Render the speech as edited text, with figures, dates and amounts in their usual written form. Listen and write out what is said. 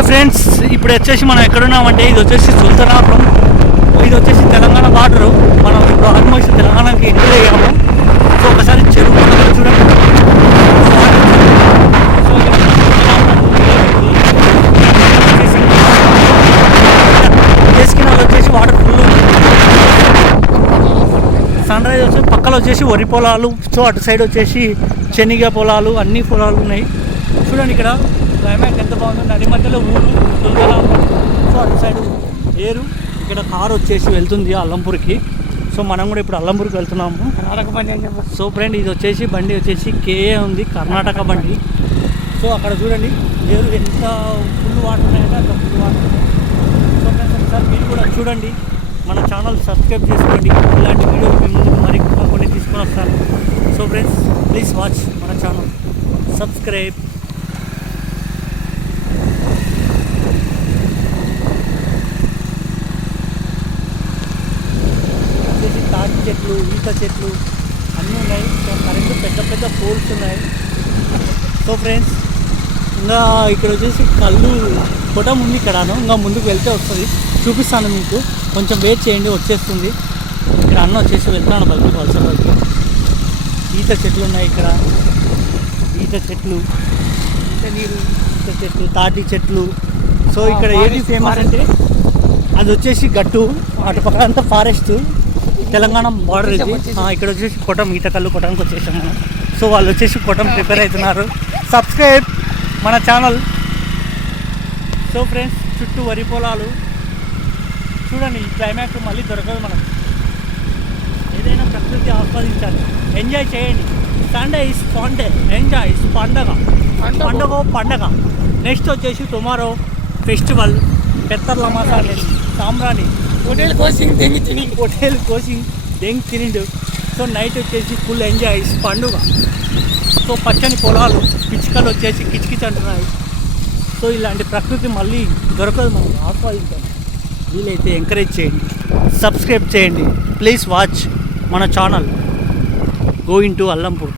Okay friends, ఇప్పుడు వచ్చేసి మనం ఎక్కడున్నామంటే ఇది వచ్చేసి సుల్తానాపురం, ఇది వచ్చేసి తెలంగాణ బార్డరు. మనం ఇప్పుడు ఆల్మోస్ట్ తెలంగాణకి ఎంటర్ అయ్యాము. సో ఒకసారి చెరువు పక్కన చూడండి. వచ్చేసి వాటర్ ఫుల్. సన్ రైజ్ వచ్చి పక్కన వచ్చేసి వరి పొలాలు, సో అటు సైడ్ వచ్చేసి శనగ పొలాలు, అన్ని పొలాలు ఉన్నాయి. చూడండి ఇక్కడ క్లైమేట్ ఎంత బాగుందో. నది మధ్యలో ఊరు సుల్తానాపురం. సో అటు సైడ్ ఏరు. ఇక్కడ కారు వచ్చేసి వెళ్తుంది అల్లంపూర్కి. సో మనం కూడా ఇప్పుడు అల్లంపూర్కి వెళ్తున్నాము. కర్ణాటక బండి అని చెప్పారు. సో ఫ్రెండ్, ఇది వచ్చేసి బండి వచ్చేసి కేఏ ఉంది, కర్ణాటక బండి. సో అక్కడ చూడండి ఏరు ఎంత ఫుల్ వాటర్ ఉన్నాయంటే అంత ఫుల్ వాటర్ ఉన్నాయి. సో ఫ్రెండ్స్, ఒకసారి మీరు కూడా చూడండి, మన ఛానల్ సబ్స్క్రైబ్ చేసుకోండి. ఇలాంటి వీడియోలు మేము ముందుకు మరి కొన్ని తీసుకొని వస్తాను. సో ఫ్రెండ్స్, ప్లీజ్ వాచ్ మన ఛానల్, సబ్స్క్రైబ్. వచ్చేసి తాటి చెట్లు, ఈత చెట్లు అన్నీ ఉన్నాయి. సో కరెంటు పెద్ద పెద్ద పోల్స్ ఉన్నాయి. సో ఫ్రెండ్స్, ఇంకా ఇక్కడ వచ్చేసి కళ్ళు కొటం ఉంది ఇక్కడను. ఇంకా ముందుకు వెళ్తే వస్తుంది, చూపిస్తాను మీకు. కొంచెం వెయిట్ చేయండి, వచ్చేస్తుంది. ఇక్కడ అన్న వచ్చేసి వెళ్తాను బైక్, పల్సర్ బైక్. ఈత చెట్లు ఉన్నాయి ఇక్కడ, ఈత చెట్లు, ఈత చెట్లు, తాటి చెట్లు. సో ఇక్కడ ఏది ఫేమస్ అంటే అది వచ్చేసి గట్టు, అటు పక్కన అంతా ఫారెస్ట్, తెలంగాణ బార్డర్ ఇది. ఇక్కడ వచ్చేసి కొటం, ఈత కళ్ళు కొటానికి వచ్చేసాం మనం. సో వాళ్ళు వచ్చేసి కొటం ప్రిపేర్ అవుతున్నారు. సబ్స్క్రైబ్ మన ఛానల్. సో ఫ్రెండ్స్, చుట్టూ వరి పొలాలు చూడండి. ఈ క్లైమేట్ మళ్ళీ దొరకదు మనకు. ఏదైనా ప్రకృతి ఆస్వాదించాలి, ఎంజాయ్ చేయండి. Sunday is funday, enjoy is పండగ, పండగ. నెక్స్ట్ వచ్చేసి టుమారో ఫెస్టివల్, పెత్తర్ల మసాలి, సాంబ్రాణి, హోటల్ కోసింగ్ దెంగి తినిండు. సో నైట్ వచ్చేసి ఫుల్ ఎంజాయ్ ఇస్ పండుగ. సో పచ్చని పొలాలు, పిచ్చుకలు వచ్చేసి కిచకిచ అంటున్నాయి. సో ఇలాంటి ప్రకృతి మళ్ళీ దొరకదు, మనం ఆస్వాదించాలి. వీలైతే ఎంకరేజ్ చేయండి, సబ్స్క్రైబ్ చేయండి. ప్లీజ్ వాచ్ మన ఛానల్. Going to Allampur.